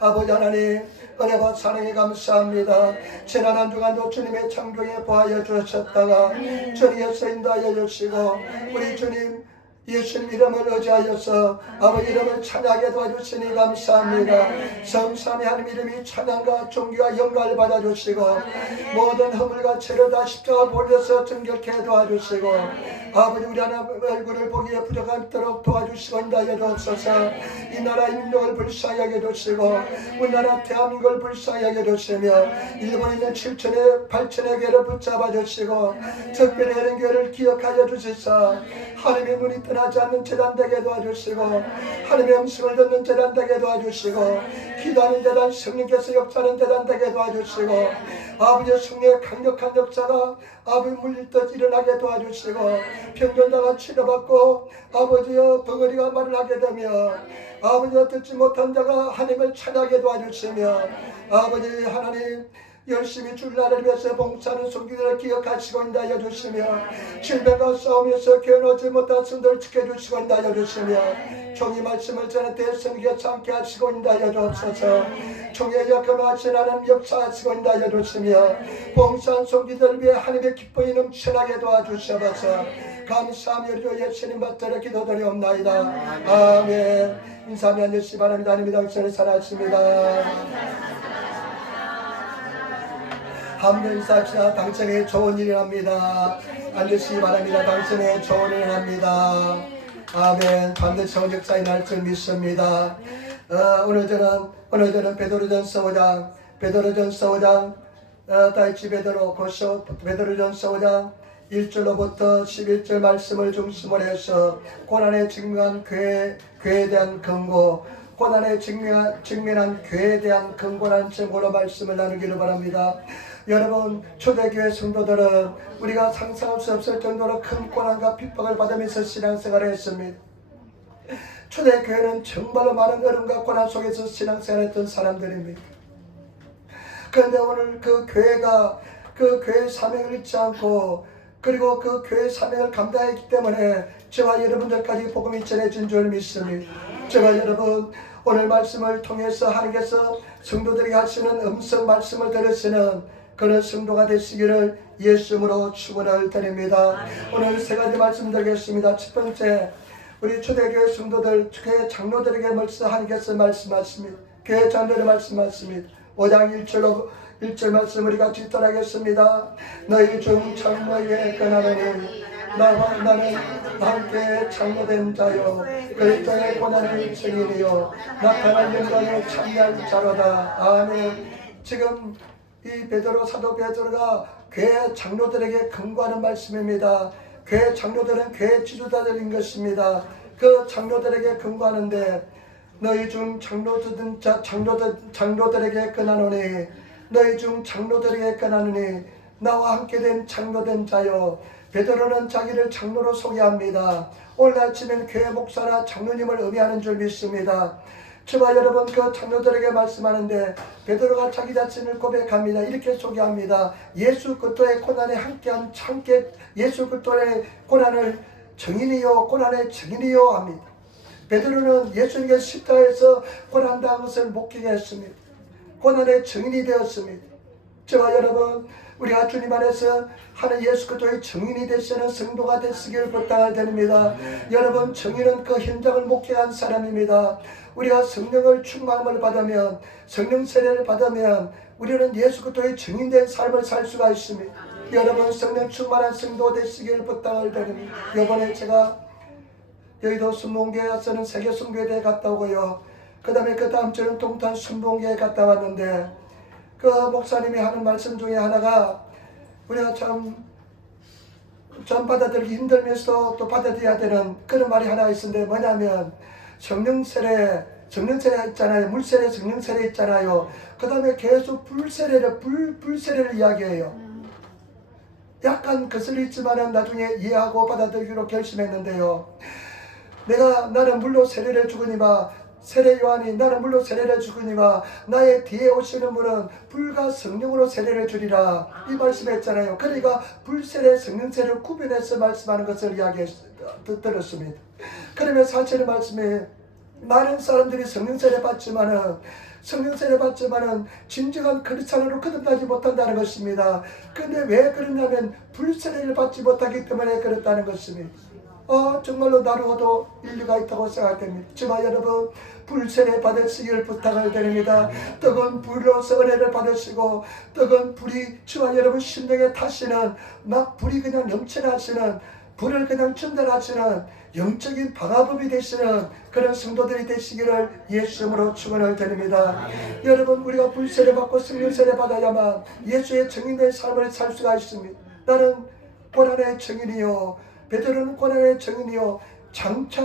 아버지 하나님 은혜와 사랑에 감사합니다. 지난 한 주간도 주님의 창조에 보하여 주셨다가 주님께서 인도하여 주시고 우리 주님 예수님 이름을 의지하여서 아버지 이름을 찬양하게 도와주시니 감사합니다. 성삼위 하나님 이름이 찬양과 존귀와 영광을 받아주시고 모든 허물과 죄를 다 십자가 볼려서 정결케 도와주시고 아버지 우리 하나님 얼굴을 보기에 부족함도록 도와주시고 인도하여 주옵소서. 이 나라 인민족을 불쌍히 하게 주시고 우리나라 대한민국을 불쌍히 하게 주시며 일본에 있는 7천의 8천의 교회를 붙잡아 주시고 특별히 이런 교회를 기억하여 주시사 하나님의 문이 떠나지 않는 재단 되게 도와주시고 하나님의 음성을 듣는 재단 되게 도와주시고 기도하는 재단 성령께서 역사하는 재단 되게 도와주시고 아버지의 성령의 강력한 역사가 아버지 물릴듯 일어나게 도와주시고 병전자가 치료받고 아버지의 벙어리가 말을 하게 되며 아버지가 듣지 못한 자가 하나님을 찬양하게 도와주시며 아버지 하나님 열심히 주를 나를 위해서 봉사하는 성도들을 기억하시고 인도하여 주시며 질병과 싸움에서 견오지 못한 성도를 지켜주시고 인도하여 주시며 종이 말씀을 전해 대성에게 함께 하시고 인도하여 주옵소서. 종의 역금하신 하나님 역사하시고 인도하여 주시며 봉사한 성도들을 위해 하나님의 기쁨이 넘쳐나게 도와주시옵소서. 감사하며 우리 예수님 받들어 기도드리옵나이다. 아멘. 인사하며 앉으시기 바랍니다. 하나님 당신을 사랑하십니다. 한번 인사합시다. 당신의 좋은 일이랍니다. 앉으시기 바랍니다. 당신의 좋은 일이랍니다. 아멘. 반드시 정직자의 날 줄 믿습니다. 오늘 저는 베드로전서 5장 다이치 베드로 고쇼 베드로전서 5장 1절로부터 11절 말씀을 중심으로 해서 고난에 직면한 교회에 대한 근거, 고난에 직면한 교회에 대한 근거라는 제목으로 말씀을 나누기를 바랍니다. 여러분, 초대교회 성도들은 우리가 상상할 수 없을 정도로 큰 고난과 핍박을 받으면서 신앙생활을 했습니다. 초대교회는 정말로 많은 어려움과 고난 속에서 신앙생활했던 사람들입니다. 그런데 오늘 그 교회가 그 교회의 사명을 잊지 않고 그리고 그 교회의 사명을 감당했기 때문에 저와 여러분들까지 복음이 전해진 줄 믿습니다. 저와 여러분, 오늘 말씀을 통해서 하나님께서 성도들에게 하시는 음성 말씀을 들으시는 그런 성도가 되시기를 예수님으로 축원을 드립니다. 오늘 세 가지 말씀드리겠습니다. 첫 번째, 우리 초대교회 성도들, 교회 장로들에게 벌써 하나님께서 말씀하십니다. 교회 장로들이 말씀하십니다. 5장 1절 말씀 우리 같이 따라하겠습니다. 너희 중 장로에게 권하노니 나와 나는 함께 장로된 자요 그리스도의 고난의 증인이요 나타날 영광의 참여할 자로다. 아멘. 지금 이 사도 베드로가 교회 장로들에게 권고하는 말씀입니다. 교회 장로들은 교회 지도자들인 것입니다. 그 장로들에게 권고하는데 너희 중 장로들에게 권하노니 너희 중 장로들에게 권하노니 나와 함께 된 장로된 자요. 베드로는 자기를 장로로 소개합니다. 오늘 아침엔 교회 목사나 장로님을 의미하는 줄 믿습니다. 저와 여러분 그 장로들에게 말씀하는데 베드로가 자기 자신을 고백합니다. 이렇게 소개합니다. 예수 그리스도의 고난에 함께 예수 그리스도의 고난을 증인이요 고난의 증인이요 합니다. 베드로는 예수님께 십자가에서 고난당한 것을 목격해 했습니다. 고난의 증인이 되었습니다. 저와 여러분 우리가 주님 안에서 하는 예수 그리스도의 증인이 되시는 성도가 되시길 부탁을 드립니다. 여러분 증인은 그 현장을 목격한 사람입니다. 우리가 성령을 충만함을 받으면 성령 세례를 받으면 우리는 예수 그리스도의 증인된 삶을 살 수가 있습니다. 여러분 성령 충만한 성도 되시길 부탁을 드립니다. 이번에 제가 여의도 순복음교회 가서는 세계 순교회에 갔다 오고요. 그 다음에 그 다음 주는 동탄 순복음교회에 갔다 왔는데 그 목사님이 하는 말씀 중에 하나가 우리가 참 받아들이기 힘들면서도 또 받아들여야 되는 그런 말이 하나 있는데 뭐냐면 성령세례 있잖아요. 물세례, 성령세례 있잖아요. 그 다음에 계속 불세례를 이야기해요. 약간 거슬리지만 나중에 이해하고 받아들이기로 결심했는데요. 나는 물로 세례를 주거니와 세례 요한이 나는 물로 세례를 주거니와 나의 뒤에 오시는 분은 불과 성령으로 세례를 주리라 이 말씀했잖아요. 그러니까 불세례, 성령세례를 구분해서 말씀하는 것을 들었습니다. 그러면 사실의 말씀에 많은 사람들이 성령 세례 받지만은 진정한 크리스찬으로 거듭나지 못한다는 것입니다. 근데 왜 그러냐면 불세례를 받지 못하기 때문에 그렇다는 것입니다. 정말로 나누어도 일리가 있다고 생각됩니다. 지만 여러분, 불세례 받으시길 부탁을 드립니다. 뜨거운 불로서 은혜를 받으시고 뜨거운 불이 지만 여러분 심령에 타시는, 막 불이 그냥 넘쳐나시는, 불을 그냥 전달하시는 영적인 방화범이 되시는 그런 성도들이 되시기를 예수 이름으로 축원을 드립니다. 여러분, 우리가 불세례 받고 성령세례 받아야만 예수의 증인된 삶을 살 수가 있습니다. 나는 고난의 증인이요, 베드로는 고난의 증인이요, 장차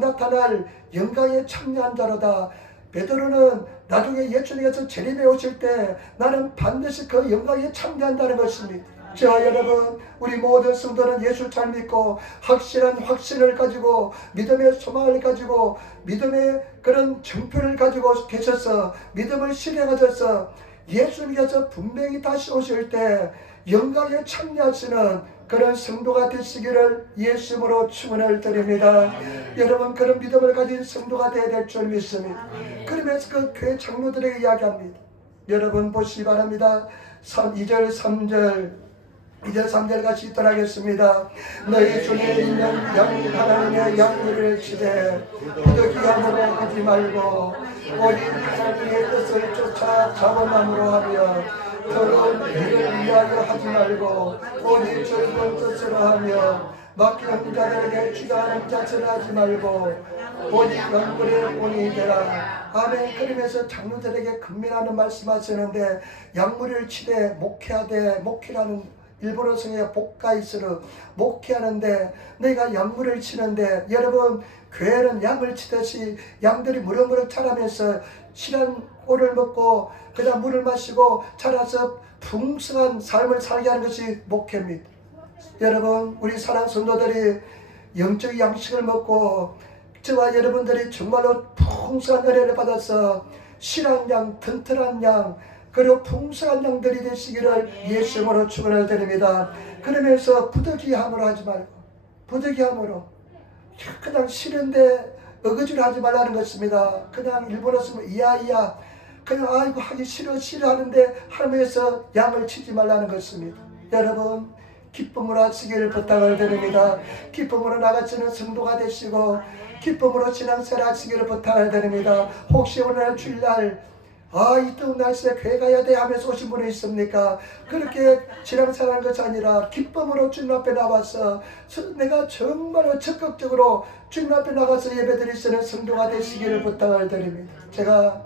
나타날 영광에 참여한 자로다. 베드로는 나중에 예수님께서 재림에 오실 때 나는 반드시 그 영광에 참여한다는 것입니다. 저와 여러분, 우리 모든 성도는 예수 잘 믿고 확실한 확신을 가지고 믿음의 소망을 가지고 믿음의 그런 정표를 가지고 계셔서 믿음을 실행하셔서 예수님께서 분명히 다시 오실 때 영광에 참여하시는 그런 성도가 되시기를 예수 이름으로 축원을 드립니다. 여러분, 그런 믿음을 가진 성도가 되어야 될 줄 믿습니다. 그러면서 그 교회 장로들에게 이야기합니다. 여러분 보시기 바랍니다. 2절 3절 같이 떠나겠습니다. 너희 중에 있는 하나님의 양들을 치되 부득이함으로 하지 말고 오직 하나님의 뜻을 쫓아 자본함으로 하며 더러운 일을 위하여 하지 말고 오직 즐거운 뜻으로 하며 맡기는 자들에게 주장하는 자체를 하지 말고 오직 양물의 본이 되라. 아멘. 그러면서 장로들에게 근면하는 말씀하시는데, 양물을 치되 목회하되, 목회라는 일본어 성에 복가이스르, 목회하는데 너희가 양물을 치는데, 여러분 교회는 양을 치듯이 양들이 무럭무럭 자라면서 실한 꼴을 먹고 그다음 물을 마시고 자라서 풍성한 삶을 살게 하는 것이 목회입니다. 여러분, 우리 사랑 성도들이 영적 양식을 먹고 저와 여러분들이 정말로 풍성한 은혜를 받아서 실한 양, 튼튼한 양, 그리고 풍성한 양들이 되시기를 예수 이름으로 축원을 드립니다. 그러면서 부득이함으로 하지 말고, 부득이함으로 그냥 싫은데 어거지로 하지 말라는 것입니다. 그냥 일본어 쓰면 이야이야, 그냥 아이고 하기 싫어 하는데 하면서 양을 치지 말라는 것입니다. 여러분, 기쁨으로 하시기를 부탁을 드립니다. 기쁨으로 나가시는 성도가 되시고 기쁨으로 신앙생활 하시기를 부탁을 드립니다. 혹시 오늘 주일날 이 뜨거운 날씨에 교회 가야 돼 하면서 오신 분이 있습니까? 그렇게 신앙생활하는 것이 아니라 기쁨으로 주님 앞에 나와서 내가 정말로 적극적으로 주님 앞에 나가서 예배드리시는 성도가 되시기를 부탁을 드립니다. 제가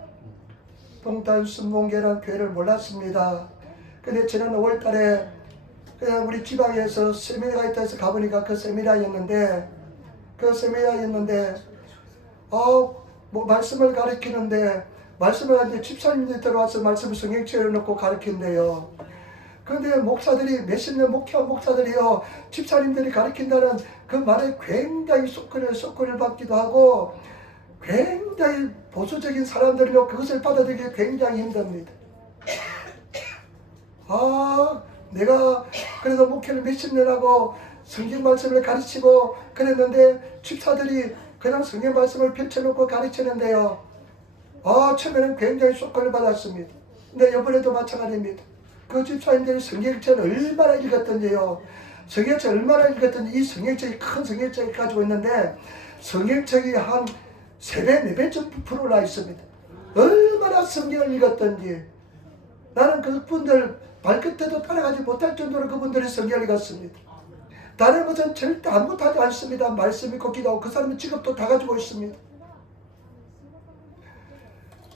동탄 순봉교라는 교회를 몰랐습니다. 근데 지난 5월달에 그냥 우리 지방에서 세미나가 있다 해서 가보니까 그 세미나였는데 뭐 말씀을 가르치는데, 말씀을 하는데 집사님들이 들어와서 말씀을 성경책에 놓고 가르친대요. 그런데 목사들이, 몇십 년 목회한 목사들이요, 집사님들이 가르친다는 그 말에 굉장히 소크를 받기도 하고 굉장히 보수적인 사람들이요, 그것을 받아들이기 굉장히 힘듭니다. 내가 그래도 목회를 몇십 년 하고 성경 말씀을 가르치고 그랬는데 집사들이 그냥 성경 말씀을 펼쳐놓고 가르치는데요, 처음에는 굉장히 쇼크를 받았습니다. 근데 이번에도 마찬가지입니다. 그 집사님들이 성경책을 얼마나 읽었던지요, 성경책 얼마나 읽었던지, 이 성경책이 큰 성경책을 가지고 있는데 성경책이 한 3배, 4배쯤 풀어나 있습니다. 얼마나 성경을 읽었던지 나는 그분들 발끝에도 따라가지 못할 정도로 그분들이 성경을 읽었습니다. 다른 것은 절대 아무것도 하지 않습니다. 말씀 읽고 기도하고, 그 사람은 직업도 다 가지고 있습니다.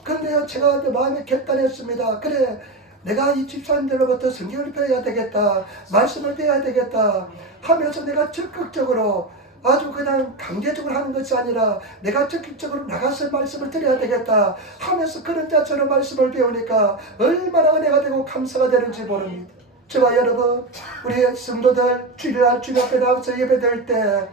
그런데요, 제가 마음이 결단했습니다. 그래, 내가 이 집사님들로부터 성경을 배워야 되겠다, 말씀을 배워야 되겠다 하면서 내가 적극적으로, 아주 그냥 강제적으로 하는 것이 아니라 내가 적극적으로 나가서 말씀을 드려야 되겠다 하면서 그런 자처럼 말씀을 배우니까 얼마나 은혜가 되고 감사가 되는지 모릅니다. 저와 여러분, 우리 성도들 주일날 주님 앞에 나와서 예배드릴 때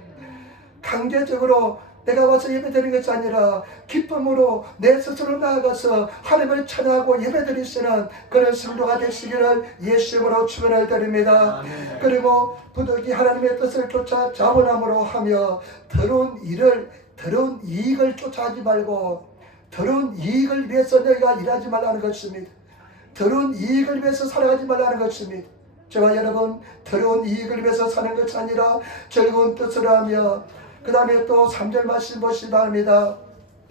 강제적으로 내가 와서 예배드리는 것이 아니라 기쁨으로 내 스스로 나아가서 하나님을 찬양하고 예배드리시는 그런 성도가 되시기를 예수 이름으로 축원을 드립니다. 그리고 부득이 하나님의 뜻을 쫓아 자원함으로 하며 더러운 일을 더러운 이익을 쫓아하지 말고 더러운 이익을 위해서 너희가 일하지 말라는 것입니다. 더러운 이익을 위해서 살아가지 말라는 것입니다. 저와 여러분, 더러운 이익을 위해서 사는 것이 아니라 즐거운 뜻으로 하며, 그 다음에 또 3절 말씀 보시기 바랍니다.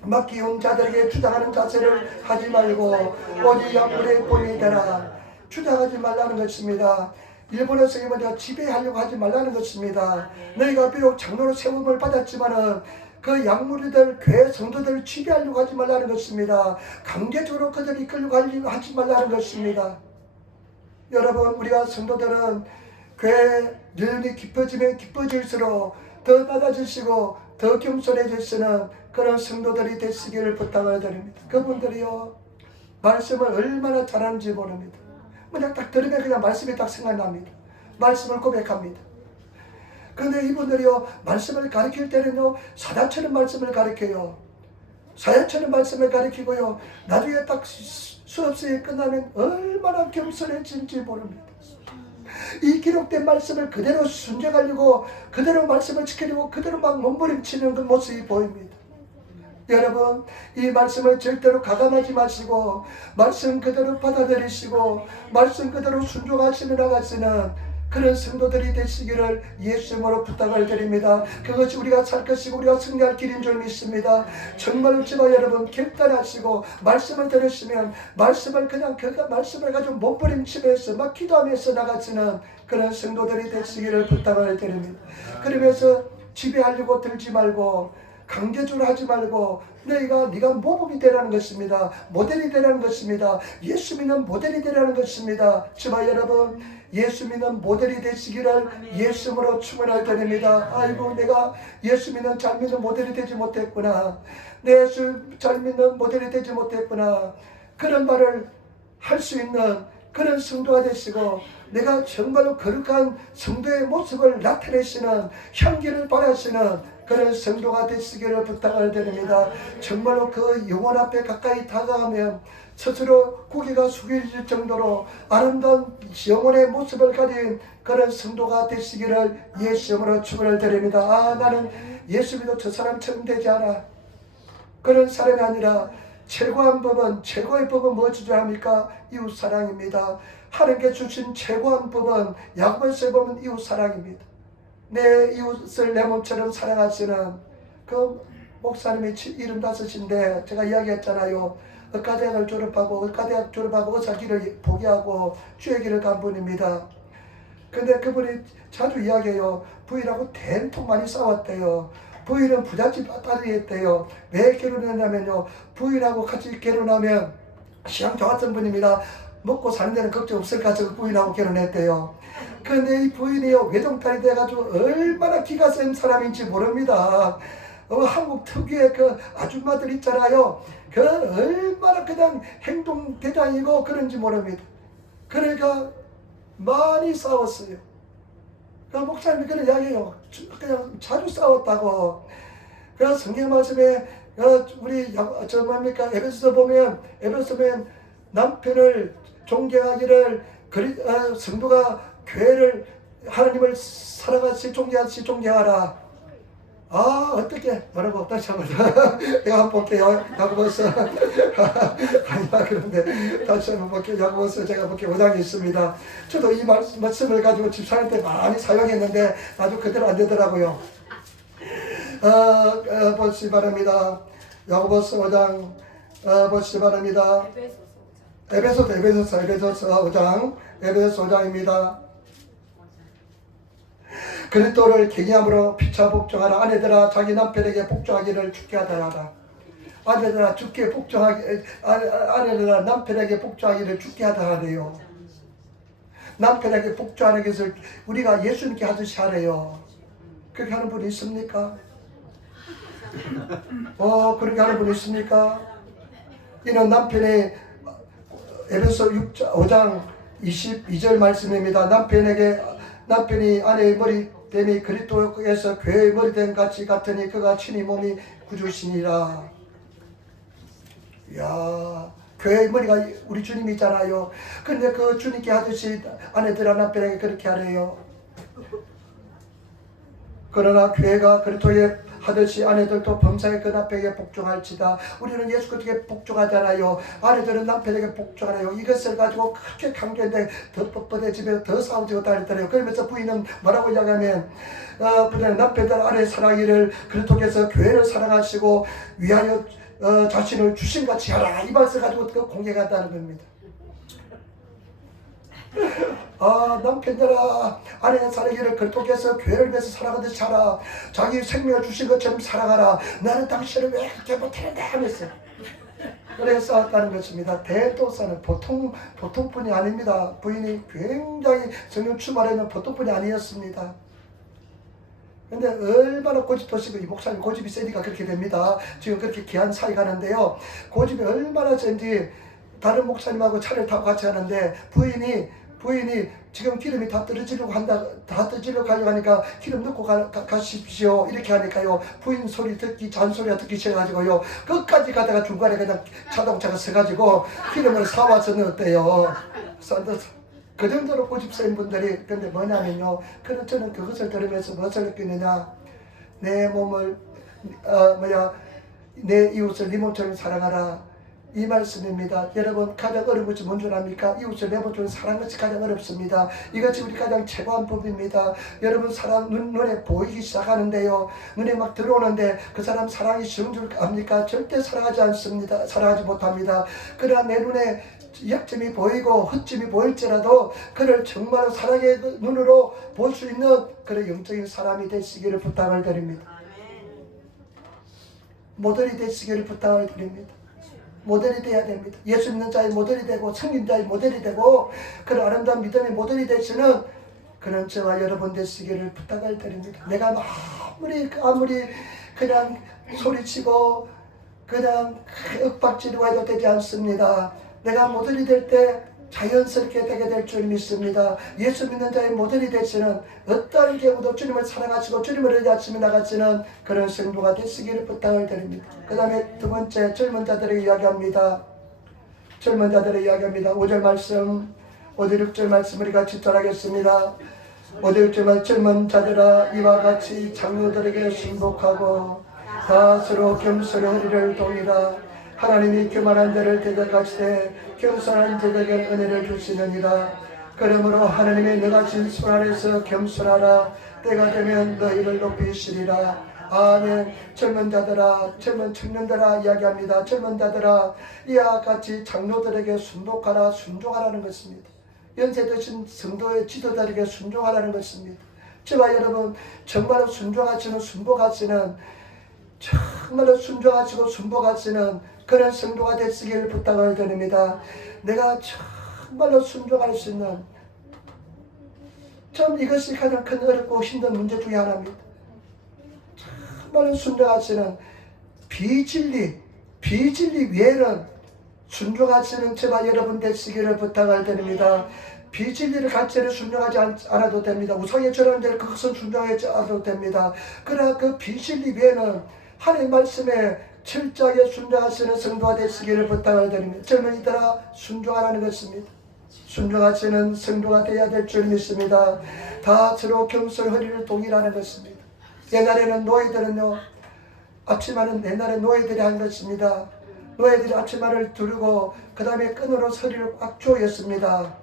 맡기운 자들에게 주장하는 자세를 하지 말고 오직 약물의 본이 되라. 주장하지 말라는 것입니다. 일본어 성경은 지배하려고 하지 말라는 것입니다. 너희가 비록 장로로 세움을 받았지만은 그 약물이들, 교회 성도들을 지배하려고 하지 말라는 것입니다. 강제적으로 그들을 이끌려고 하지 말라는 것입니다. 여러분, 우리가 성도들은 교회 늙은이 깊어지면 깊어질수록 더 낮아지시고 더 겸손해지시는 그런 성도들이 되시기를 부탁을 드립니다. 그분들이요, 말씀을 얼마나 잘하는지 모릅니다. 그냥 딱 들으면 그냥 말씀이 딱 생각납니다. 말씀을 고백합니다. 그런데 이분들이요, 말씀을 가르칠 때는요, 사자처럼 말씀을 가르쳐요. 사자처럼 말씀을 가르치고요, 나중에 딱 수업시간이 끝나면 얼마나 겸손해진지 모릅니다. 이 기록된 말씀을 그대로 순종하려고, 그대로 말씀을 지키려고 그대로 막 몸부림치는 그 모습이 보입니다. 여러분, 이 말씀을 절대로 가감하지 마시고 말씀 그대로 받아들이시고 말씀 그대로 순종하시며 나가시는 그런 성도들이 되시기를 예수님으로 부탁을 드립니다. 그것이 우리가 살 것이고 우리가 승리할 길인 줄 믿습니다. 정말로 제발 여러분 결단하시고 말씀을 들으시면 말씀을 그냥 그 말씀을 가지고 몸부림치면서 막 기도하면서 나가시는 그런 성도들이 되시기를 부탁을 드립니다. 그러면서 지배하려고 들지 말고 강제적으로 하지 말고 네가 모범이 되라는 것입니다. 모델이 되라는 것입니다. 예수 믿는 모델이 되라는 것입니다. 제발 여러분, 예수 믿는 모델이 되시기를 예수님으로 축원을 드립니다. 아이고, 내가 예수 믿는 잘 믿는 모델이 되지 못했구나. 내 예수 잘 믿는 모델이 되지 못했구나. 그런 말을 할 수 있는 그런 성도가 되시고 내가 정말로 거룩한 성도의 모습을 나타내시는 향기를 발하시는 그런 성도가 되시기를 부탁을 드립니다. 정말로 그 영혼 앞에 가까이 다가가면 스스로 고개가 숙여질 정도로 아름다운 영혼의 모습을 가진 그런 성도가 되시기를 예수님으로 축원을 드립니다. 아, 나는 예수 믿어 저 사람처럼 되지 않아. 그런 사람이 아니라 최고의 법은 무엇이죠 합니까? 이웃사랑입니다. 하나님께 주신 최고한 법은 야고보서에 보면 이웃사랑입니다. 내 이웃을 내 몸처럼 사랑하시는 그 목사님이 75인데 제가 이야기했잖아요. 의과대학 졸업하고 의사길을 포기하고 주의 길을 간 분입니다. 근데 그분이 자주 이야기해요. 부인하고 대통령 많이 싸웠대요. 부인은 부잣집 딸이었대요. 왜 결혼했냐면요, 부인하고 같이 결혼하면 시향 좋았던 분입니다. 먹고 사는 데는 걱정 없을까 해서 부인하고 결혼했대요. 그런데 이 부인이요, 외동딸이 돼가지고 얼마나 기가 센 사람인지 모릅니다. 한국 특유의 그 아줌마들 있잖아요. 그 얼마나 그냥 행동대장이고 그런지 모릅니다. 그러니까 많이 싸웠어요. 그 목사님이 그런 이야기해요. 그냥 자주 싸웠다고. 그 성경 말씀에 우리 에베소서 보면 남편을 존경하기를 성도가 교회를 하나님을 사랑하시 존경하라. 아, 어떻게 뭐라고 다시 한번 내가 한번 볼게요. 야고보서 아니야, 그런데 다시 한번 볼게요. 야고보서 제가 볼게요. 5장이 있습니다. 저도 이 말씀을 가지고 집사할 때 많이 사용했는데 나도 그대로 안 되더라고요. 보시기 바랍니다. 야고보서 5장 보시기 바랍니다. 에베소서 5장입니다. 그리스도를 경외함으로 피차 복종하라. 아내들아 자기 남편에게 복종하기를 죽게 하더라. 아내들아 남편에게 복종하기를 죽게 하더라래요. 남편에게 복종하는 것을 우리가 예수님께 하듯이 하래요. 그렇게 하는 분이 있습니까? 그렇게 하는 분이 있습니까? 이는 남편의 에베소 5장 22절 말씀입니다. 남편이 아내의 머리됨이 그리스도에서 교회의 머리됨 같으니 그가 친히 몸이 구주시니라. 이야, 교회의 머리가 우리 주님이잖아요. 그런데 그 주님께 하듯이 아내들아 남편에게 그렇게 하래요. 그러나 교회가 그리스도의 하듯이 아내들도 범사의 그 남편에게 복종할지다. 우리는 예수 그리스도에게 복종하잖아요. 아내들은 남편에게 복종하나요. 이것을 가지고 그렇게 관계인데 더 뻣뻣해지며 더 싸우지 못하더래요. 그러면서 부인은 뭐라고 이야기하면 부인은 남편들 아내 사랑이를 그리스도께서 교회를 사랑하시고 위하여 자신을 주신같이 하라. 이 말씀 가지고 그 공개가 한다는 겁니다. 남편들아 아내의 사랑기를 그리스도께서 교회를 위해서 사랑하듯이 하라. 자기 생명을 주신 것처럼 사랑하라. 나는 당신을 왜 그렇게 못하는데 하면서 그래서 싸웠다는 것입니다. 대도사는 보통뿐이 아닙니다. 부인이 굉장히 성령 충만하면 보통뿐이 아니었습니다. 근데 얼마나 고집도시고 이 목사님 고집이 세니까 그렇게 됩니다. 지금 그렇게 귀한 사이 가는데요. 고집이 얼마나 센지 다른 목사님하고 차를 타고 같이 하는데 부인이 지금 기름이 다 떨어지려고 하려고 하니까 기름 넣고 가십시오. 이렇게 하니까요. 부인 소리 잔소리가 듣기 싫어가지고요. 끝까지 가다가 중간에 그냥 자동차가 서가지고 기름을 사와서 넣었대요. 그 정도로 고집센 분들이, 근데 뭐냐면요. 그런 저는 그것을 들으면서 무엇을 느끼느냐. 내 몸을, 내 이웃을 네 몸처럼 사랑하라. 이 말씀입니다. 여러분 가장 어려운 것이 뭔 줄 압니까? 이웃을 내 몸처럼 사랑하는 것이 가장 어렵습니다. 이것이 우리 가장 최고한 법입니다. 여러분 사랑 눈에 보이기 시작하는데요. 눈에 막 들어오는데 그 사람 사랑이 쉬운 줄 압니까? 절대 사랑하지 않습니다. 사랑하지 못합니다. 그러나 내 눈에 약점이 보이고 헛점이 보일지라도 그를 정말 사랑의 눈으로 볼 수 있는 그런 영적인 사람이 되시기를 부탁을 드립니다. 모델이 되시기를 부탁을 드립니다. 모델이 되어야 됩니다. 예수 믿는 자의 모델이 되고 성인 자의 모델이 되고 그런 아름다운 믿음의 모델이 되시는 그런 저와 여러분 되시기를 부탁을 드립니다. 내가 아무리 그냥 소리치고 그냥 윽박지르고 해도 되지 않습니다. 내가 모델이 될 때 자연스럽게 되게 될 줄 믿습니다. 예수 믿는 자의 모델이 되시는 어떠한 경우도 주님을 사랑하시고 주님을 의지하시며 나가시는 그런 성도가 되시기를 부탁을 드립니다. 그 다음에 두 번째 젊은 자들에게 이야기합니다. 5절 말씀 5절 6절 말씀 우리 같이 전하겠습니다. 5절 6절 말씀 젊은 자들아 이와 같이 장로들에게 순복하고 다 서로 겸손히 허리를 동이라. 하나님이 교만한 자를 대적하시되 겸손한 자들에게 은혜를 주시느니라. 그러므로 하나님의 너가진 손 아래서 겸손하라. 때가 되면 너희를 높이시리라. 아멘. 젊은 자들아, 젊은 청년들아 이야기합니다. 젊은 자들아 이와 같이 장로들에게 순복하라. 순종하라는 것입니다. 연세 드신 성도의 지도자에게 순종하라는 것입니다. 저와 여러분 정말로 순복하시는 정말로 순종하시고 순복하시는 그런 성도가 되시길 부탁을 드립니다. 내가 정말로 순종할 수 있는 참 이것이 가장 큰 어렵고 힘든 문제 중에 하나입니다. 정말로 순종하시는 비진리 외에는 순종하시는 저와 여러분 되시기를 부탁을 드립니다. 비진리를 가짜를 순종하지 않아도 됩니다. 우상에 절하는 데를 그것은 순종하지 않아도 됩니다. 그러나 그 비진리 외에는 하나님 말씀에 철저하게 순종하시는 성도가 되시기를 부탁을 드립니다. 젊은이들아 순종하라는 것입니다. 순종하시는 성도가 되어야 될 줄 믿습니다. 다 서로 겸손히 허리를 동이라는 것입니다. 옛날에는 노예들은요 앞치마는 옛날에 노예들이 한 것입니다. 노예들이 앞치마를 두르고 그 다음에 끈으로 허리를 꽉 조였습니다.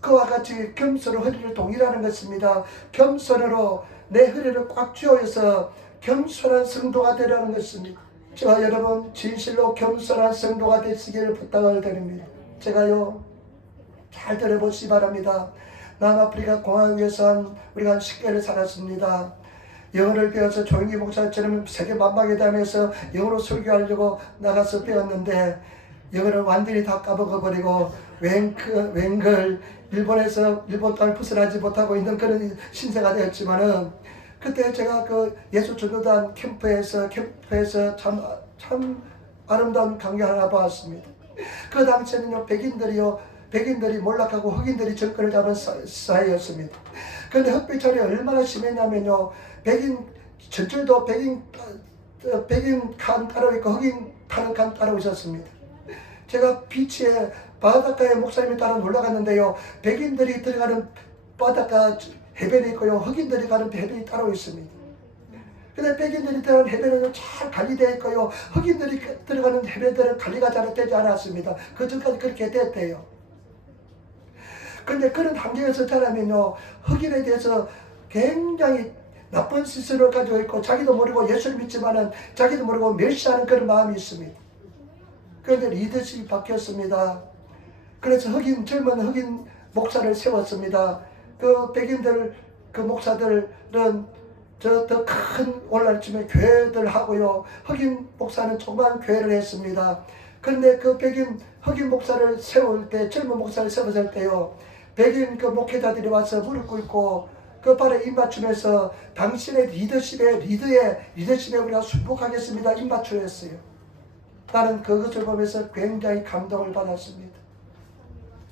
그와 같이 겸손히 허리를 동이라는 것입니다. 겸손으로 내 허리를 꽉 조여서 겸손한 성도가 되라는 것입니다. 저와 여러분 진실로 겸손한 성도가 되시기를 부탁을 드립니다. 제가요 잘 들어보시기 바랍니다. 남아프리카 공화국에서 우리가 한 10개를 살았습니다. 영어를 배워서 조용기 목사처럼 세계 만방에 다니면서 영어로 설교하려고 나가서 배웠는데 영어를 완전히 다 까먹어버리고 웬걸 일본에서 일본 땅을 벗어나지 못하고 있는 그런 신세가 되었지만은 그때 제가 그 예수 전도단 캠프에서 참 아름다운 광야 하나 봤습니다. 그 당시에는요 백인들이 몰락하고 흑인들이 정권을 잡은 사회였습니다. 그런데 흑비철이 얼마나 심했냐면요 전철도 백인 칸 따로 있고 흑인 타는 칸 따로 있었습니다. 제가 비치에 바닷가에 목사님이 따라 놀러 갔는데요 백인들이 들어가는 바닷가 해변이 있고요 흑인들이 가는 해변이 따로 있습니다. 근데 백인들이 들어가는 해변은 잘 관리되어 있고요. 흑인들이 들어가는 해변들은 관리가 잘 되지 않았습니다. 그 전까지 그렇게 됐대요. 그런데 그런 환경에서 자라면요, 흑인에 대해서 굉장히 나쁜 시선을 가지고 있고, 자기도 모르고 예수를 믿지만은 자기도 모르고 멸시하는 그런 마음이 있습니다. 그런데 리더십이 바뀌었습니다. 그래서 젊은 흑인 목사를 세웠습니다. 그 백인들, 그 목사들은 저 더 큰 오늘날쯤에 교회들 하고요. 흑인 목사는 조그만 교회를 했습니다. 그런데 그 흑인 목사를 세울 때, 젊은 목사를 세웠을 때요, 백인 그 목회자들이 와서 무릎 꿇고 그 발에 입맞추면서 당신의 리더십에 우리가 순복하겠습니다. 입맞추었어요. 나는 그것을 보면서 굉장히 감동을 받았습니다.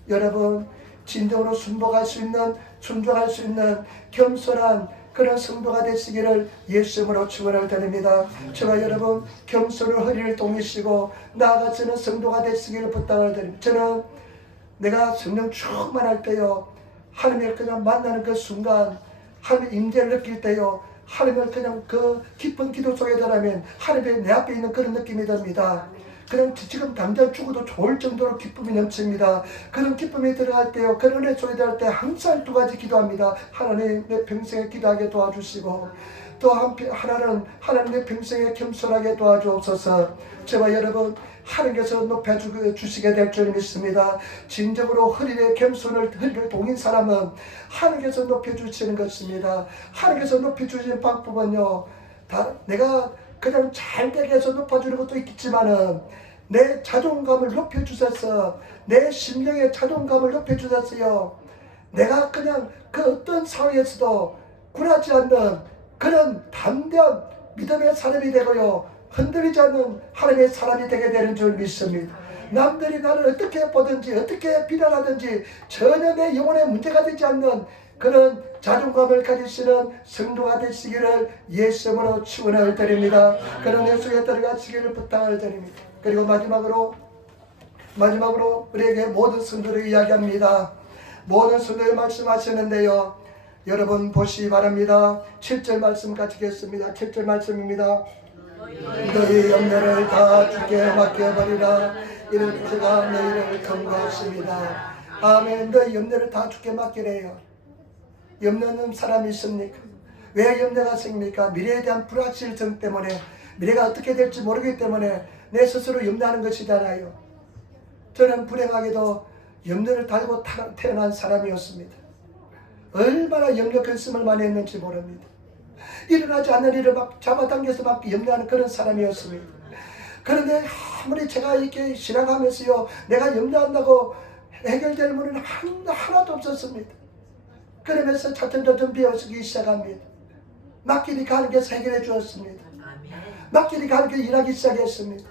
여러분, 진정으로 순복할 수 있는, 순종할 수 있는 겸손한 그런 성도가 되시기를 예수님으로 축원을 드립니다. 저와 여러분, 겸손을 허리를 동이시고 나아가서는 성도가 되시기를 부탁을 드립니다. 저는 내가 성령 충만할 때요, 하나님을 그냥 만나는 그 순간, 하나님의 임재를 느낄 때요, 하나님을 그냥 그 깊은 기도 속에 들어가면 하나님의 내 앞에 있는 그런 느낌이 듭니다. 그냥 지금 당장 죽어도 좋을 정도로 기쁨이 넘칩니다. 그런 기쁨이 들어갈 때요, 그런 은혜 속에 들어갈 때 항상 두 가지 기도합니다. 하나님, 내 평생에 기도하게 도와주시고, 또 하나는 하나님 내 평생에 겸손하게 도와주옵소서. 저와 여러분, 하나님께서 높여주시게 될 줄 믿습니다. 진정으로 허리를 동인 사람은 하나님께서 높여주시는 것입니다. 하나님께서 높여주시는 방법은요, 내가 그냥 잘되게 해서 높아주는 것도 있겠지만은, 내 자존감을 높여주셔서, 내 심령의 자존감을 높여주셨어요. 내가 그냥 그 어떤 상황에서도 굴하지 않는 그런 담대한 믿음의 사람이 되고요, 흔들리지 않는 하나님의 사람이 되게 되는 줄 믿습니다. 남들이 나를 어떻게 보든지 어떻게 비난하든지 전혀 내 영혼에 문제가 되지 않는 그런 자존감을 가지시는 성도가 되시기를 예수님으로 축원을 드립니다. 그런 내 속에 들어가시기를 부탁을 드립니다. 그리고 마지막으로 우리에게 모든 성도를 이야기합니다. 모든 성도를 말씀하시는데요, 여러분 보시기 바랍니다. 7절 말씀 가지겠습니다. 7절 말씀입니다. 너희 염려를 다 주께 맡겨버리라. 이는 주가 너희를 경고하십니다. 아멘. 너희 염려를 다 주께 맡기래요. 염려는 사람이 있습니까? 왜 염려가 생깁니까? 미래에 대한 불확실성 때문에, 미래가 어떻게 될지 모르기 때문에 내 스스로 염려하는 것이잖아요. 저는 불행하게도 염려를 달고 태어난 사람이었습니다. 얼마나 염려 근심을 많이 했는지 모릅니다. 일어나지 않는 일을 막 잡아당겨서 막 염려하는 그런 사람이었습니다. 그런데 아무리 제가 이렇게 신앙하면서요, 내가 염려한다고 해결될 문은 하나도 없었습니다. 그러면서 차츰 비워지기 시작합니다. 맡기니까 하나님께서 해결해 주었습니다. 맡기니까 하나님께서 일하기 시작했습니다.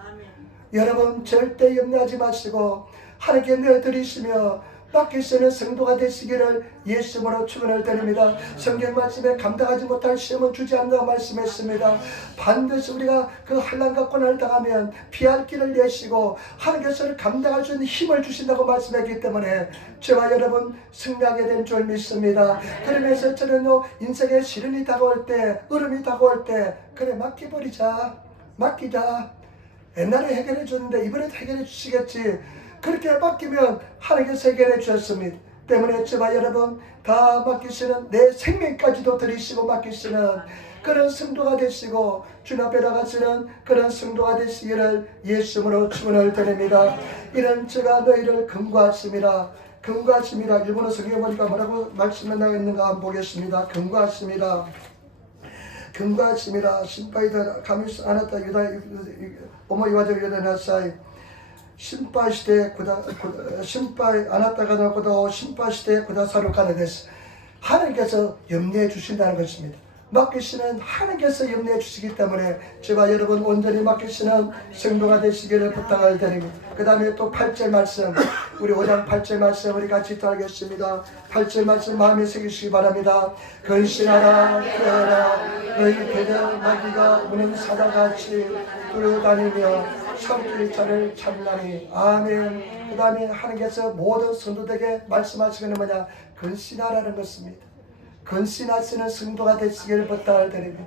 여러분, 절대 염려하지 마시고 하나님께 내어드리시며 맡기시는 성도가 되시기를 예수님으로 축원을 드립니다. 성경 말씀에 감당하지 못할 시험은 주지 않는다고 말씀했습니다. 반드시 우리가 그 환난과 고난을 당하면 피할 길을 내시고 하나님께서 감당할 수 있는 힘을 주신다고 말씀했기 때문에 저와 여러분 승리하게 된 줄 믿습니다. 그러면서 저는요, 인생의 시련이 다가올 때, 얼음이 다가올 때, 그래 맡기자. 옛날에 해결해 줬는데 이번에도 해결해 주시겠지. 그렇게 맡기면 하나님께서 해결해 주셨습니다. 때문에 저와 여러분 다 맡기시는, 내 생명까지도 드리시고 맡기시는 그런 성도가 되시고 주님 앞에 나가시는 그런 성도가 되시기를 예수님으로 축원을 드립니다. 이런 제가 너희를 근거하심이라. 일본어 성경 보니까 뭐라고 말씀해 나가 있는가 한번 보겠습니다. 근거하심이라. 신파이다 가미스 아나타 유다 오모 이와저 유다 나사이 신파시대 신파이 아나타가 나고도 신파시대 구다사로 가르데스. 하나님께서 염려해 주신다는 것입니다. 맡기시는 하나님께서 염려해 주시기 때문에 저와 여러분 온전히 맡기시는 성도가 되시기를 부탁을 드립니다. 그 다음에 또 8절 말씀, 우리 5장 8절 말씀 우리 같이 따르겠습니다. 8절 말씀 마음에 새기시기 바랍니다. 근신하라 깨어라 너희 배들 나귀가 우는 사자같이 뚫어다니며 성길 자를 찾나니. 아멘. 그 다음에 하나님께서 모든 성도들에게 말씀하시는 건 뭐냐? 근신하라는 것입니다. 근신하시는 성도가 되시기를 부탁을 드립니다.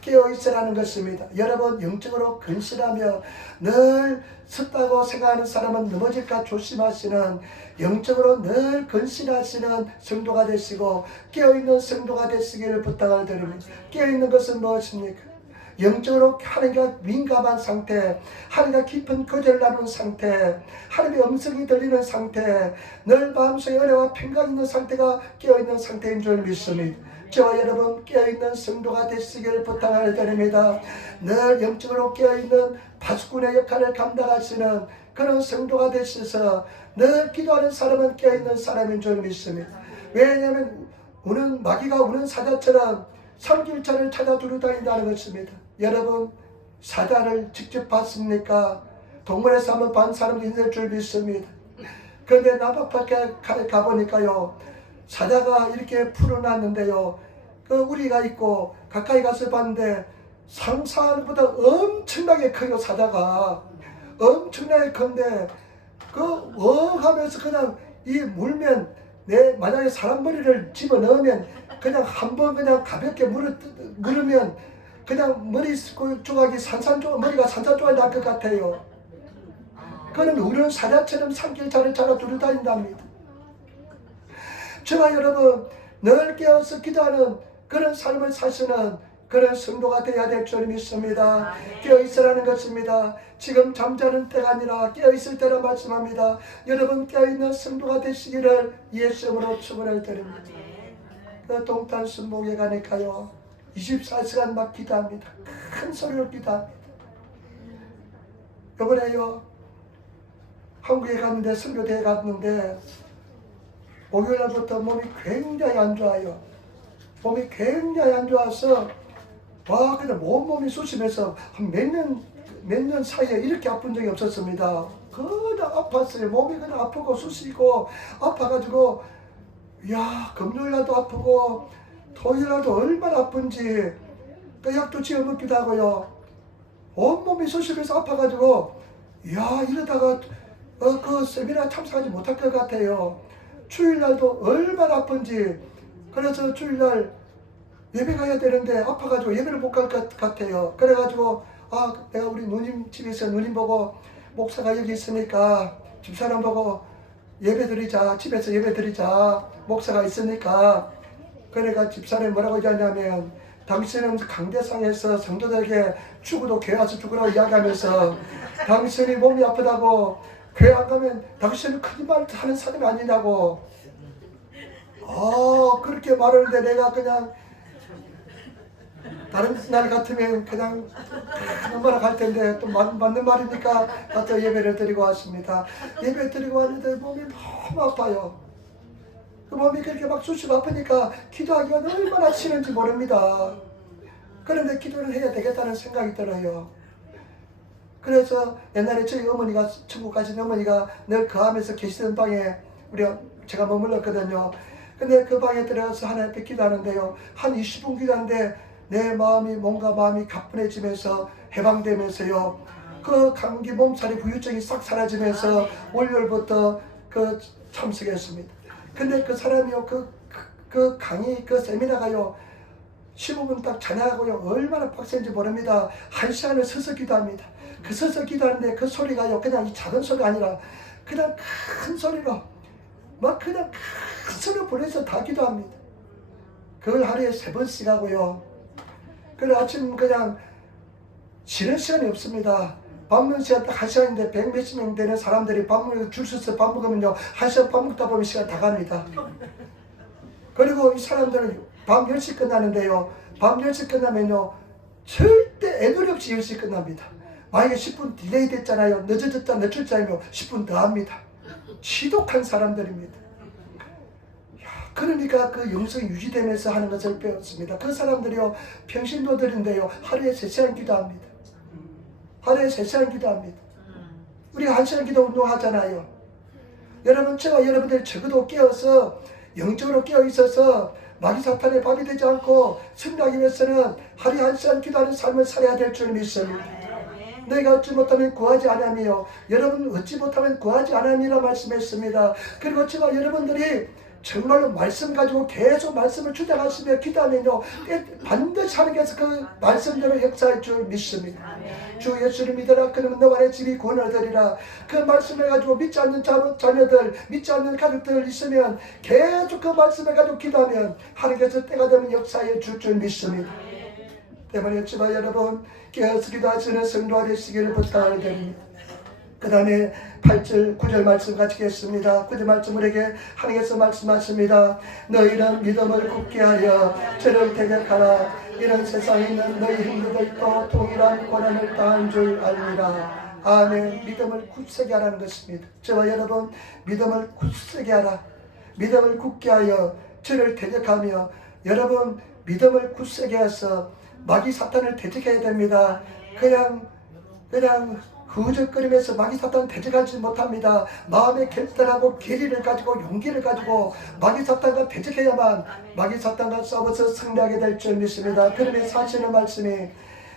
깨어있으라는 것입니다. 여러분 영적으로 근실하며 늘 섰다고 생각하는 사람은 넘어질까 조심하시는 영적으로 늘 근실하시는 성도가 되시고 깨어있는 성도가 되시기를 부탁을 드립니다. 깨어있는 것은 무엇입니까? 영적으로 하나님과 민감한 상태, 하나님과 깊은 거절을 나누는 상태, 하나님의 음성이 들리는 상태, 늘 마음속에 은혜와 평강 있는 상태가 깨어있는 상태인 줄 믿습니다. 저와 여러분 깨어있는 성도가 되시기를 부탁을 드립니다. 늘 영적으로 깨어있는 파수꾼의 역할을 감당하시는 그런 성도가 되셔서 늘 기도하는 사람은 깨어있는 사람인 줄 믿습니다. 왜냐하면 마귀가 우는 사자처럼 삼길자를 찾아 두루다닌다는 것입니다. 여러분 사자를 직접 봤습니까? 동물에서 한번 본 사람도 있을 줄 믿습니다. 그런데 나밖에 가보니까요, 사자가 이렇게 풀어놨는데요, 그 우리가 있고 가까이 가서 봤는데 상상하는 것보다 엄청나게 커요. 사자가 엄청나게 큰데 하면서 그냥 이 물면 만약에 사람 머리를 집어넣으면 그냥 한번 그냥 가볍게 물으면 그냥 머리 조각이 머리가 산산조각이 날 것 같아요. 그는 우리는 사자처럼 삼킬자를 찾아 두루다닌답니다. 저와 여러분 늘 깨어서 기도하는 그런 삶을 사시는 그런 성도가 되어야 될 줄 믿습니다. 깨어있으라는 것입니다. 지금 잠자는 때가 아니라 깨어있을 때라 말씀합니다. 여러분 깨어있는 성도가 되시기를 예수 이름으로 축원을 드립니다. 그 동탄 순복에 가니까요 24시간 막 기도합니다. 큰 소리로 기도합니다. 이번에요 한국에 갔는데 선교대에 갔는데 목요일날부터 몸이 굉장히 안 좋아요. 몸이 굉장히 안 좋아서 그냥 온몸이 쑤시면서 한 몇 년 사이에 이렇게 아픈 적이 없었습니다. 그냥 아팠어요. 몸이 그냥 아프고 쑤시고 아파가지고 금요일날도 아프고 토요일날도 얼마나 아픈지 그 약도 지어 먹기도 하고요. 온몸이 쑤시면서 아파가지고 이러다가 그 세미나 참석하지 못할 것 같아요. 주일날도 얼마나 아픈지 그래서 주일날 예배 가야 되는데 아파가지고 예배를 못 갈 것 같아요. 그래가지고 내가 우리 누님 집에서 누님 보고 목사가 여기 있으니까 집사람 보고 예배 드리자, 집에서 예배 드리자, 목사가 있으니까. 그러니까 집사람이 뭐라고 얘기하냐면 당신은 강대상에서 성도들에게 죽어도 교회 와서 죽으라고 이야기하면서 당신이 몸이 아프다고 교회 안 가면 당신은 큰 말 하는 사람이 아니냐고 그렇게 말하는데 내가 그냥 다른 날 같으면 그냥 엄마랑 갈 텐데 또 맞는 말이니까 가서 예배를 드리고 왔습니다. 예배 드리고 왔는데 몸이 너무 아파요. 그 몸이 그렇게 막 쑤시고 아프니까 기도하기가 얼마나 싫은지 모릅니다. 그런데 기도를 해야 되겠다는 생각이 들어요. 그래서 옛날에 저희 어머니가 천국 가신 어머니가 늘 거하면서 계시던 방에 제가 머물렀거든요. 근데 그 방에 들어가서 하나님 앞에 기도하는데요. 한 20분 기도하는데 내 마음이 가뿐해지면서 해방되면서요. 그 감기 몸살이 후유증이 싹 사라지면서 월요일부터 참석했습니다. 근데 그 사람이요 그 강의 그 세미나가요 15분 딱 찬양하고요 얼마나 빡센지 모릅니다. 1시간을 서서 기도합니다. 그 서서 기도하는데 그 소리가요 그냥 이 작은 소리가 아니라 그냥 큰 소리로 막 그냥 큰 소리로 보내서 다 기도합니다. 그걸 하루에 3번씩 하고요. 그래 아침 그냥 쉬는 시간이 없습니다. 밥 먹는 시간 딱 1시간인데 100몇십 명 되는 사람들이 밥 먹으면 줄 서서 밥 먹으면요 1시간 밥 먹다 보면 시간 다 갑니다. 그리고 이 사람들은 밤 10시 끝나는데요. 밤 10시 끝나면요 절대 애누리 없이 10시 끝납니다. 만약에 10분 딜레이 됐잖아요. 늦었잖아요. 10분 더 합니다. 지독한 사람들입니다. 그러니까 그 영성이 유지되면서 하는 것을 배웠습니다. 그 사람들이요 평신도들인데요 하루에 3시간 기도합니다. 하루에 3시간 기도합니다. 우리가 1시간 기도 운동하잖아요. 여러분 저와 여러분들 적어도 깨어서 영적으로 깨어 있어서 마귀 사탄의 밥이 되지 않고 승리하기 위해서는 하루에 1시간 기도하는 삶을 살아야 될 줄 믿습니다. 너희가 얻지 못하면 구하지 아니하며 여러분 얻지 못하면 구하지 아니함이라 말씀했습니다. 그리고 제가 여러분들이 정말로 말씀 가지고 계속 말씀을 주장하시며 기도하면요 반드시 하나님께서 그 말씀대로 역사할 줄 믿습니다. 주 예수를 믿어라 그러면 너와 내 집이 구원을 얻으리라. 그 말씀을 가지고 믿지 않는 자녀들 믿지 않는 가족들 있으면 계속 그 말씀을 가지고 기도하면 하나님께서 때가 되면 역사해 줄 줄 믿습니다. 때문에 주가 여러분 깨어서 기도하시는 성도가 되시기를 부탁을 드립니다. 그 다음에 8절 9절 말씀 가지겠습니다. 9절 말씀 우리에게 하나님께서 말씀하십니다. 너희는 믿음을 굳게 하여 저를 대적하라. 이런 세상에 있는 너희 형제들도 동일한 고난을 당한 줄 알리라. 아멘. 믿음을 굳세게 하라는 것입니다. 저와 여러분 믿음을 굳세게 하라. 믿음을 굳게 하여 저를 대적하며 여러분 믿음을 굳세게 해서 마귀 사탄을 대적해야 됩니다. 그냥 후적거리면서 마귀 사탄을 대적하지 못합니다. 마음의 결단하고 계리를 가지고 용기를 가지고 마귀 사탄과 대적해야만 마귀 사탄과 싸워서 승리하게 될 줄 믿습니다. 그러면 사시는 말씀이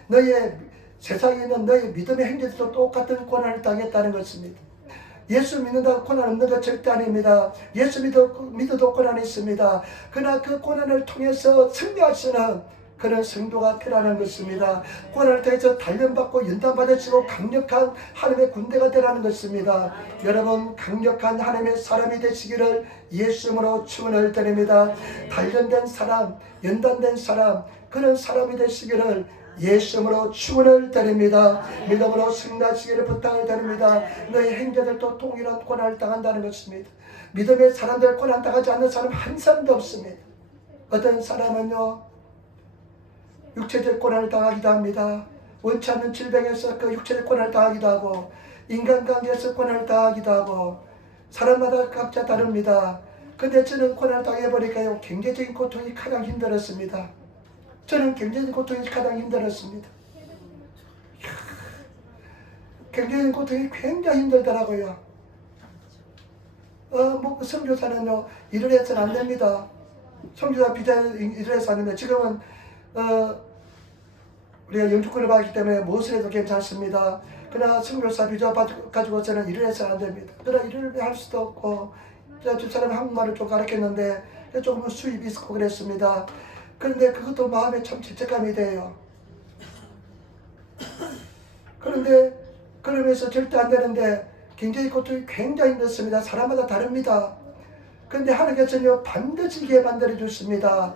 너의 세상에 있는 너의 믿음의 행제도 똑같은 고난을 당했다는 것입니다. 예수 믿는다고 고난 없는 것 절대 아닙니다. 예수 믿어도 고난이 있습니다. 그러나 그 고난을 통해서 승리하시는 그런 성도가 되라는 것입니다. 고난을 통해서 단련받고 연단받으시고 강력한 하나님의 군대가 되라는 것입니다. 여러분 강력한 하나님의 사람이 되시기를 예수님으로 축원을 드립니다. 단련된 사람, 연단된 사람, 그런 사람이 되시기를 예수님으로 축원을 드립니다. 믿음으로 승리하시기를 부탁을 드립니다. 너희 행자들도 동일한 고난을 당한다는 것입니다. 믿음의 사람들 고난 당하지 않는 사람 한 사람도 없습니다. 어떤 사람은요 육체적 고난을 당하기도 합니다. 원치 않는 질병에서 그 육체적 고난을 당하기도 하고 인간관계에서 고난을 당하기도 하고 사람마다 각자 다릅니다. 근데 저는 고난을 당해보니까요 경제적인 고통이 가장 힘들었습니다. 저는 경제적인 고통이 가장 힘들었습니다. 경제적인 고통이 굉장히 힘들더라고요. 선교사는요 일을 해서는 안 됩니다. 선교사 비자 일을 해서 안 됩니다. 지금은 우리가 영주권을 받기 때문에 무엇을 해도 괜찮습니다. 그러나 선교사 비자 가지고서는 일을 해서는 안 됩니다. 그러나 일을 할 수도 없고 두 사람이 한국말을 좀 가르쳤는데 조금 수입이 있고 그랬습니다. 그런데 그것도 마음에 참 죄책감이 돼요. 그런데 그러면서 절대 안 되는데 굉장히 고통이 굉장히 힘들습니다. 사람마다 다릅니다. 그런데 하나님께서는 반드시 이게 만들어 주십니다.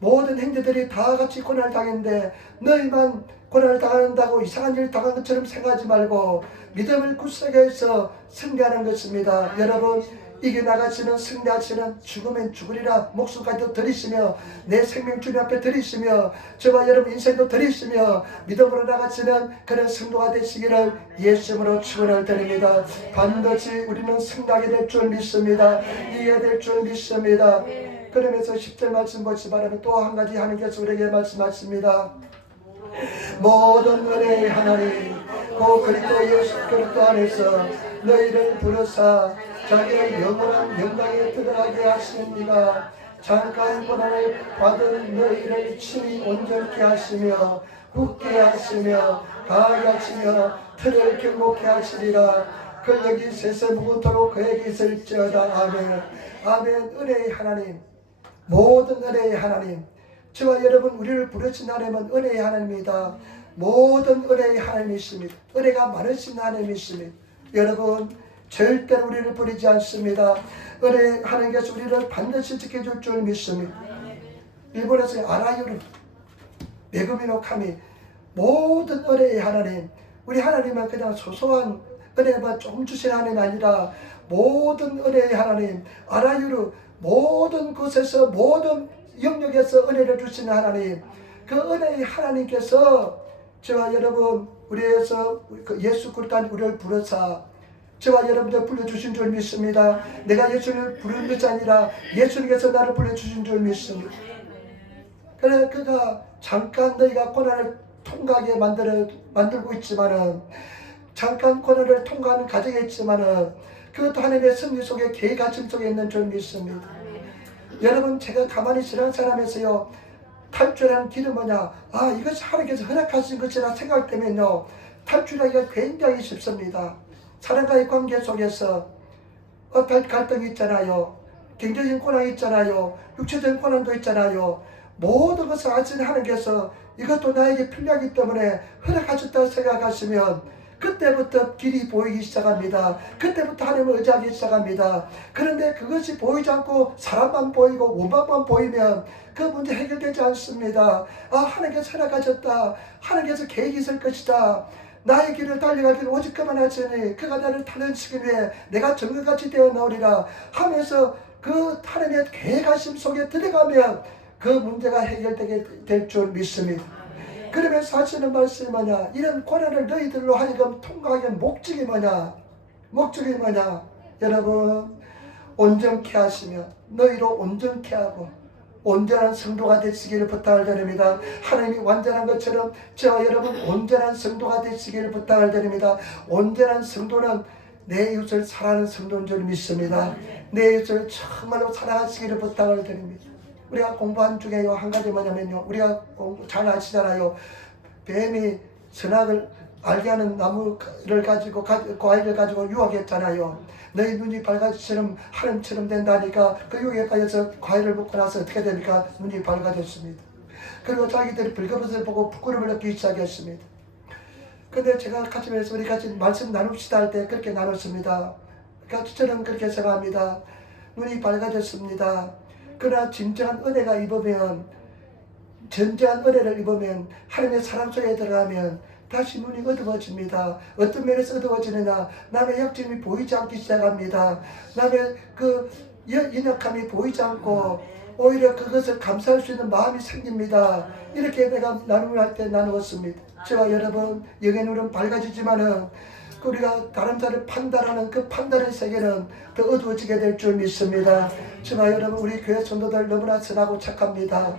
모든 형제들이 다 같이 고난을 당했는데 너희만 고난을 당한다고 이상한 일을 당한 것처럼 생각하지 말고 믿음을 굳세게 해서 승리하는 것입니다. 여러분 이겨나가시는 승리하시는 죽으면 죽으리라 목숨까지도 드리시며 내 생명 주님 앞에 드리시며 저와 여러분 인생도 드리시며 믿음으로 나가시는 그런 성도가 되시기를 예수님으로 축원을 드립니다. 반드시 우리는 승리하게 될 줄 믿습니다. 이겨야 될 줄 믿습니다. 그러면서 10절 말씀 보시 바라면 또 한 가지 하나님께서 우리에게 말씀하십니다. 모든 은혜의 하나님 고 그리스도 예수 그리스도 안에서 너희를 부르사 자기의 영원한 영광에 들어가게 하시는 이가 잠깐 고난을 받은 너희를 친히 온전케 하시며 굳게 하시며 강하게 하시며 틀을 경고케 하시리라. 근력이 세세 무근토록 그에게 있을지어다. 아멘. 아멘. 은혜의 하나님 모든 은혜의 하나님 저와 여러분 우리를 부르신 하나님은 은혜의 하나님입니다. 모든 은혜의 하나님이십니다. 은혜가 많으신 하나님이십니다. 여러분 절대로 우리를 버리지 않습니다. 은혜 하나님께서 우리를 반드시 지켜줄 줄 믿습니다. 일본에서 아라유르 메구미노 카미 모든 은혜의 하나님 우리 하나님은 그냥 소소한 은혜만 조금 주시는 하나님이 아니라 모든 은혜의 하나님 아라유르 모든 곳에서 모든 영역에서 은혜를 주시는 하나님 그 은혜의 하나님께서 저와 여러분 우리에서 예수 그리스도 우리를 부르사 저와 여러분들 불러주신 줄 믿습니다. 내가 예수를 부르는 것이 아니라 예수님께서 나를 불러주신 줄 믿습니다. 그래 그가 잠깐 너희가 고난을 통과하게 만들고 있지만은 잠깐 고난을 통과하는 과정에 있지만은 그것도 하나님의 승리 속에 계획하심 속에 있는 줄 믿습니다. 여러분 제가 가만히 지난 사람에서요 탈출하는 길은 뭐냐 이것이 하나님께서 허락하신 것이라 생각되면요 탈출하기가 굉장히 쉽습니다. 사람과의 관계 속에서 어떤 갈등이 있잖아요. 경제적인 고난이 있잖아요. 육체적인 고난도 있잖아요. 모든 것을 하시는 하나님께서 이것도 나에게 필요하기 때문에 허락하셨다고 생각하시면 그때부터 길이 보이기 시작합니다. 그때부터 하나님을 의지하기 시작합니다. 그런데 그것이 보이지 않고 사람만 보이고 원망만 보이면 그 문제 해결되지 않습니다. 하나님께서 허락하셨다. 하나님께서 계획이 있을 것이다. 나의 길을 달려가기를 오직 그만 하시니 그가 나를 타는 시기에 내가 정금같이 되어 나오리라 하면서 그 하나님의 계획하심 속에 들어가면 그 문제가 해결되게 될 줄 믿습니다. 그러면서 하시는 말씀이 뭐냐? 이런 고난을 너희들로 하여금 통과하기 위한 목적이 뭐냐? 목적이 뭐냐? 여러분, 온전케 하시며 너희로 온전케 하고 온전한 성도가 되시기를 부탁을 드립니다. 하나님이 완전한 것처럼 저와 여러분 온전한 성도가 되시기를 부탁을 드립니다. 온전한 성도는 내 이웃을 사랑하는 성도인 줄 믿습니다. 내 이웃을 정말로 사랑하시기를 부탁을 드립니다. 우리가 공부한 중에 한 가지 뭐냐면요. 우리가 잘 아시잖아요. 뱀이 선악을 알게 하는 나무를 가지고 과일을 가지고 유혹했잖아요. 너희 눈이 밝아지처럼 하늘처럼 된다니까 그 유혹에 빠져서 과일을 먹고 나서 어떻게 됩니까? 눈이 밝아졌습니다. 그리고 자기들이 벌거벗을 보고 부끄러움을 느끼기 시작했습니다. 근데 제가 같이 해서 우리 같이 말씀 나눕시다 할 때 그렇게 나눴습니다. 그러니까 저는 그렇게 생각합니다. 눈이 밝아졌습니다. 그러나 진정한 은혜가 입으면 진정한 은혜를 입으면 하나님의 사랑 속에 들어가면 다시 눈이 어두워집니다. 어떤 면에서 어두워지느냐? 남의 약점이 보이지 않기 시작합니다. 남의 그 연약함이 보이지 않고 오히려 그것을 감사할 수 있는 마음이 생깁니다. 이렇게 내가 나눔을 할 때 나누었습니다. 저와 여러분 영의 눈은 밝아지지만은 우리가 다른 자를 판단하는 그 판단의 세계는 더 어두워지게 될 줄 믿습니다. 저와 여러분 우리 교회 성도들 너무나 선하고 착합니다.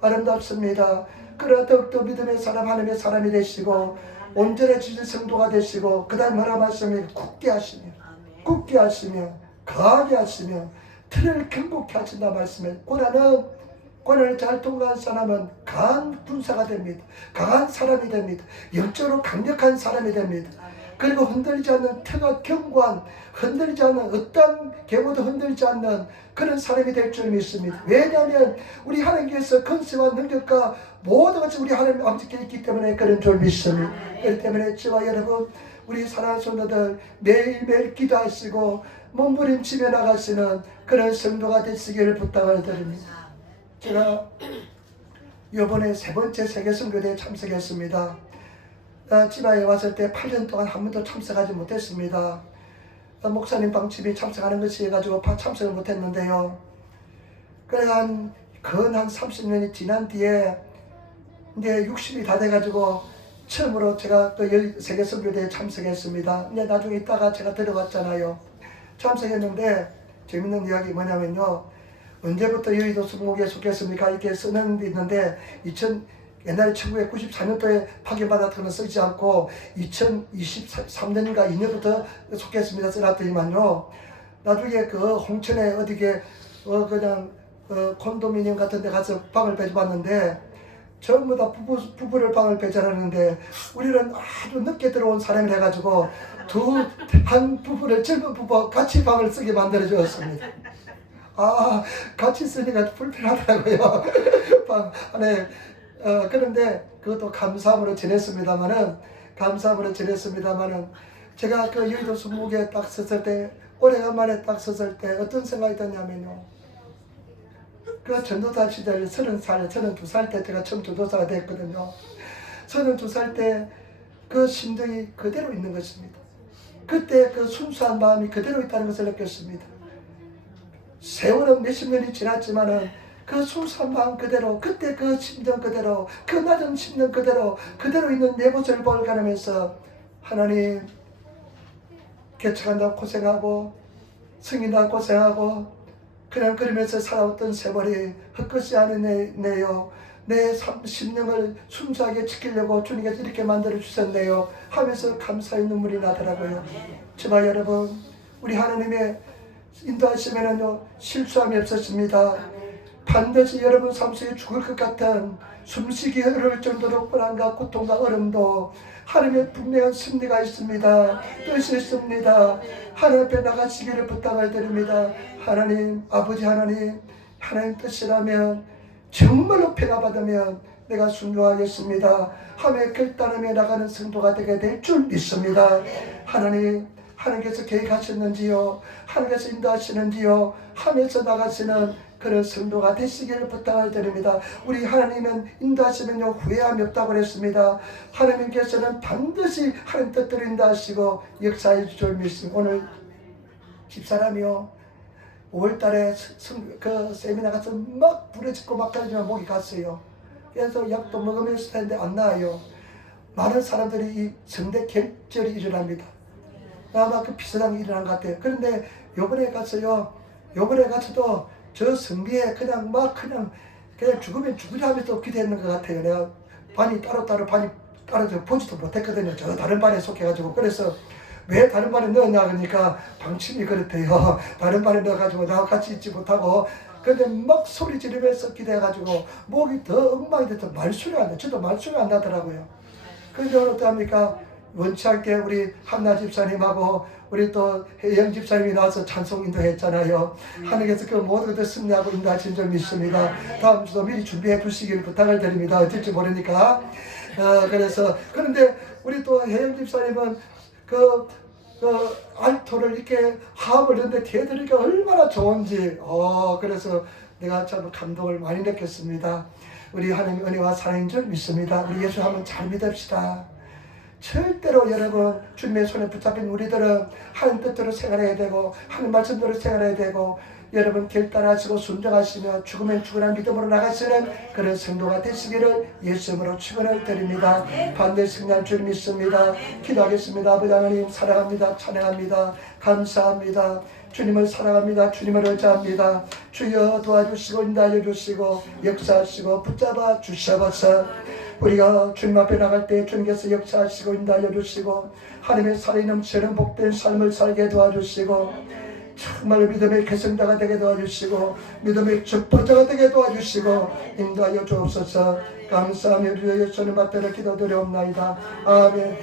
아름답습니다. 그러나 더욱더 믿음의 사람 하나님의 사람이 되시고 온전해지신 성도가 되시고 그 다음 뭐라 말씀이 굳게 하시며 강하게 하시며 틀을 견고케 하신다 말씀에 고난을 잘 통과한 사람은 강한 군사가 됩니다. 강한 사람이 됩니다. 영적으로 강력한 사람이 됩니다. 그리고 흔들리지 않는 태가 견고한 흔들리지 않는 어떤 경우도 흔들리지 않는 그런 사람이 될 줄 믿습니다. 왜냐하면 우리 하나님께서 권세와 능력과 모든 것이 우리 하나님 아버지께 있기 때문에 그런 줄 믿습니다. 그렇기 때문에 저와 여러분 우리 사랑하는 성도들 매일매일 기도하시고 몸부림치며 나가시는 그런 성도가 되시기를 부탁을 드립니다. 제가 이번에 3번째 세계선교대에 참석했습니다. 지바에 왔을 때 8년 동안 한 번도 참석하지 못했습니다. 목사님 방침이 참석하는 것이 해가지고 참석을 못했는데요. 그래가 한 30년이 지난 뒤에 이제 60이 다 돼가지고 처음으로 제가 또 세계선교대에 참석했습니다. 이제 나중에 있다가 제가 들어갔잖아요. 참석했는데 재밌는 이야기 뭐냐면요. 언제부터 여의도 수목에 속했습니까? 이렇게 쓰는 게 있는데 옛날에 1994년도에 파견받았던 쓰지 않고 2023년인가 2년부터 속했습니다. 써놨더니만요. 나중에 그 홍천에 어디게 그냥 콘도미니엄 같은 데 가서 방을 배정받는데 전부 다 부부를 방을 배정하는데 우리는 아주 늦게 들어온 사람이 해가지고 한 부부를 젊은 부부와 같이 방을 쓰게 만들어 주었습니다. 같이 쓰니까 불편하더라고요. 방 안에 그런데 그것도 감사함으로 지냈습니다마는 제가 그 여의도 수목에 딱 섰을 때 오래간만에 딱 섰을 때 어떤 생각이 드냐면요. 그 전도사 시절 32살 때 제가 처음 전도사가 됐거든요. 32살 때 그 심정이 그대로 있는 것입니다. 그때 그 순수한 마음이 그대로 있다는 것을 느꼈습니다. 세월은 몇십 년이 지났지만은 그 순수한 마음 그대로, 그때 그 심정 그대로, 그 낮은 심정 그대로 있는 내 모습을 발견하면서 하나님 개척한다고 고생하고 승인다고 고생하고 그냥 그러면서 살아왔던 세월이 헛것이 아니네요. 내 심령을 순수하게 지키려고 주님께서 이렇게 만들어 주셨네요 하면서 감사의 눈물이 나더라고요. 저와 여러분 우리 하나님의 인도하시면은요 실수함이 없었습니다. 반드시 여러분 삶 속에 죽을 것 같은 숨쉬기 어려울 정도로 불안과 고통과 어려움도 하나님의 분명한 승리가 있습니다. 뜻이 있습니다. 하나님 앞에 나가시기를 부탁을 드립니다. 하나님 아버지 하나님 뜻이라면 정말로 패가 받으면 내가 순종하겠습니다 하며 결단하며 나가는 성도가 되게 될 줄 믿습니다. 하나님 하나님께서 계획하셨는지요, 하나님께서 인도하시는지요 하면서 나가시는 그런 성도가 되시기를 부탁을 드립니다. 우리 하나님은 인도하시면요 후회함이 없다고 그랬습니다. 하나님께서는 반드시 하나님 뜻대로 인도하시고 역사해 줄 줄 믿습니다. 오늘 집사람이요 5월달에 그 세미나 가서 막 부러지고 막 가지만 목이 갔어요. 그래서 약도 먹으면서 했는데 안 나아요. 많은 사람들이 이 성대 결절이 일어납니다. 아마 그 비슷한 게 일어난 것 같아요. 그런데 요번에 가서요, 요번에 가서도 저 성비에 그냥 죽으면 죽으려 하면서 기도했는 것 같아요. 내가 반이 따로 보지도 못했거든요. 저 다른 반에 속해가지고. 그래서 왜 다른 반에 넣었냐 그러니까 방침이 그렇대요. 다른 반에 넣어가지고 나와 같이 있지 못하고 근데 막 소리 지르면서 기대해가지고 목이 더 엉망이 돼서 말소리가 안 나. 저도 말소리가 안 나더라고요. 그런데 오늘 어떡합니까? 원치 않게 우리 한나 집사님하고 우리 또 혜영 집사님이 나와서 찬송 인도했잖아요. 하나님께서 그 모든 것을 승리하고 인도하신 줄 믿습니다. 다음 주도 미리 준비해 두시길 부탁을 드립니다. 어쩔지 모르니까. 그래서 그런데 우리 또 혜영 집사님은 그 알토를 이렇게 하음을 넣는데 걔들이니까 얼마나 좋은지 그래서 내가 참 감동을 많이 느꼈습니다. 우리 하나님 은혜와 사랑인 줄 믿습니다. 우리 예수 한번 잘 믿읍시다. 절대로 여러분 주님의 손에 붙잡힌 우리들은 하나님 뜻대로 생활해야 되고 하나님 말씀대로 생활해야 되고 여러분 결단하시고 순종하시며 죽으면 죽으라는 믿음으로 나가시는 그런 성도가 되시기를 예수님으로 축원을 드립니다. 반드시 승리할 줄 믿습니다. 기도하겠습니다. 아버지 하나님 사랑합니다. 찬양합니다. 감사합니다. 주님을 사랑합니다. 주님을 의지합니다. 주여 도와주시고 인도하여 주시고 역사하시고 붙잡아 주셔서 우리가 주님 앞에 나갈 때 주님께서 역사하시고 인도하여 주시고 하나님의 살이 넘치는 복된 삶을 살게 도와주시고 정말 믿음의 개성자가 되게 도와주시고 믿음의 축복자가 되게 도와주시고 인도하여 주옵소서. 감사하며 우리 예수님 앞에 기도드리옵나이다. 아멘.